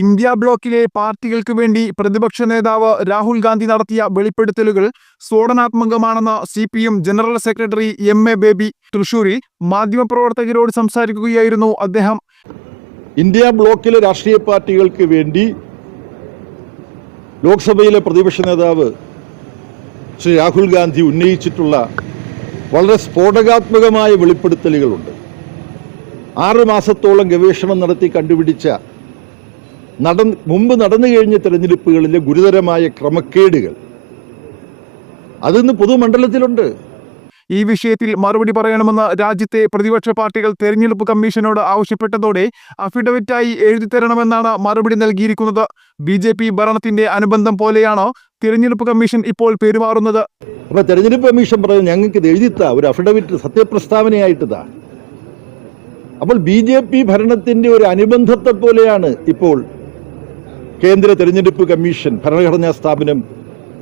India ബ്ലോക്കിലെ പാർട്ടികൾക്ക് വേണ്ടി പ്രതിപക്ഷ നേതാവ് രാഹുൽ ഗാന്ധി നടത്തിയ വെളിപ്പെടുത്തലുകൾ സ്ഫോടനാത്മകമാണെന്ന് C P M general secretary M A Baby തൃശൂരിൽ മാധ്യമപ്രവർത്തകരോട് സംസാരിക്കുകയായിരുന്നു അദ്ദേഹം. ഇന്ത്യ ബ്ലോക്കിലെ രാഷ്ട്രീയ പാർട്ടികൾക്ക് വേണ്ടി ലോക്സഭയിലെ പ്രതിപക്ഷ നേതാവ് ശ്രീ രാഹുൽ ഗാന്ധി ഉന്നയിച്ചിട്ടുള്ള വളരെ സ്ഫോടകാത്മകമായ വെളിപ്പെടുത്തലുകളുണ്ട്. ആറ് മാസത്തോളം ഗവേഷണം നടത്തി കണ്ടുപിടിച്ച നട മുമ്പ് നടന്നു കഴിഞ്ഞ തെരഞ്ഞെടുപ്പുകളിലെ ഗുരുതരമായ ക്രമക്കേടുകൾ. അതിന്ന് പൊതുമണ്ഡലത്തിലുണ്ട്. ഈ വിഷയത്തിൽ മറുപടി പറയണമെന്ന് രാജ്യത്തെ പ്രതിപക്ഷ പാർട്ടികൾ തെരഞ്ഞെടുപ്പ് കമ്മീഷനോട് ആവശ്യപ്പെട്ടതോടെ അഫിഡവിറ്റായി എഴുതിത്തരണമെന്നാണ് മറുപടി നൽകിയിരിക്കുന്നത്. ബി ജെ പി ഭരണത്തിന്റെ അനുബന്ധം പോലെയാണോ തിരഞ്ഞെടുപ്പ് കമ്മീഷൻ ഇപ്പോൾ പെരുമാറുന്നത്? അപ്പോൾ തെരഞ്ഞെടുപ്പ് കമ്മീഷൻ പറയുന്നത് ഞങ്ങൾക്ക് ഇത് എഴുതിത്താ ഒരു അഫിഡവിറ്റ് സത്യപ്രസ്താവനയായിട്ട് അപ്പോൾ ബി ജെ പി ഭരണത്തിന്റെ ഒരു അനുബന്ധത്തെ പോലെയാണ് ഇപ്പോൾ കേന്ദ്ര തെരഞ്ഞെടുപ്പ് കമ്മീഷൻ ഭരണഘടനാ സ്ഥാപനം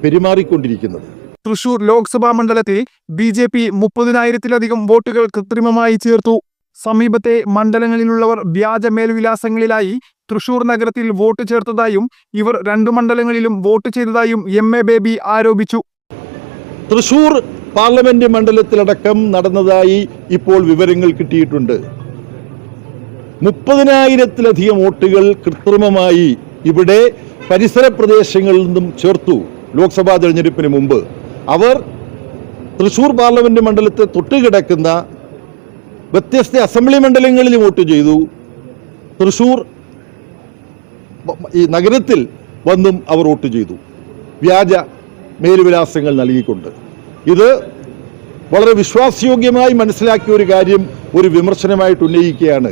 പെരുമാറിക്കൊണ്ടിരിക്കുന്നത്. തൃശൂർ ലോക്സഭാ മണ്ഡലത്തിൽ ബി ജെ പി മുപ്പതിനായിരത്തിലധികം വോട്ടുകൾ കൃത്രിമമായി ചേർത്തു. സമീപത്തെ മണ്ഡലങ്ങളിലുള്ളവർ വ്യാജ മേൽവിലാസങ്ങളിലായി തൃശൂർ നഗരത്തിൽ വോട്ട് ചേർത്തതായും ഇവർ രണ്ടു മണ്ഡലങ്ങളിലും വോട്ട് ചെയ്തതായും എം എ ബേബി ആരോപിച്ചു. തൃശൂർ പാർലമെന്റ് മണ്ഡലത്തിലടക്കം നടന്നതായി ഇപ്പോൾ വിവരങ്ങൾ കിട്ടിയിട്ടുണ്ട്. മുപ്പതിനായിരത്തിലധികം വോട്ടുകൾ കൃത്രിമമായി ഇവിടെ പരിസര പ്രദേശങ്ങളിൽ നിന്നും ചേർത്തു ലോക്സഭാ തെരഞ്ഞെടുപ്പിന് മുമ്പ്. അവർ തൃശൂർ പാർലമെന്റ് മണ്ഡലത്തെ തൊട്ടുകിടക്കുന്ന വ്യത്യസ്ത അസംബ്ലി മണ്ഡലങ്ങളിൽ വോട്ട് ചെയ്തു. തൃശൂർ ഈ നഗരത്തിൽ വന്നും അവർ വോട്ട് ചെയ്തു. വ്യാജ മേൽവിലാസങ്ങൾ നൽകിക്കൊണ്ട്. ഇത് വളരെ വിശ്വാസയോഗ്യമായി മനസ്സിലാക്കിയ ഒരു കാര്യം ഒരു വിമർശനമായിട്ട് ഉന്നയിക്കുകയാണ്.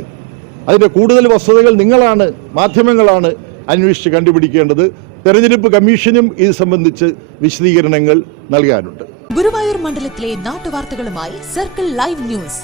അതിന്റെ കൂടുതൽ വസ്തുതകൾ നിങ്ങളാണ് മാധ്യമങ്ങളാണ് അന്വേഷിച്ച് കണ്ടുപിടിക്കേണ്ടത് തെരഞ്ഞെടുപ്പ് കമ്മീഷനും ഇത് സംബന്ധിച്ച് വിശദീകരണങ്ങൾ നൽകാനുണ്ട്. ഗുരുവായൂർ മണ്ഡലത്തിലെ നാട്ടുവാർത്തകളുമായി സർക്കിൾ ലൈവ് ന്യൂസ്.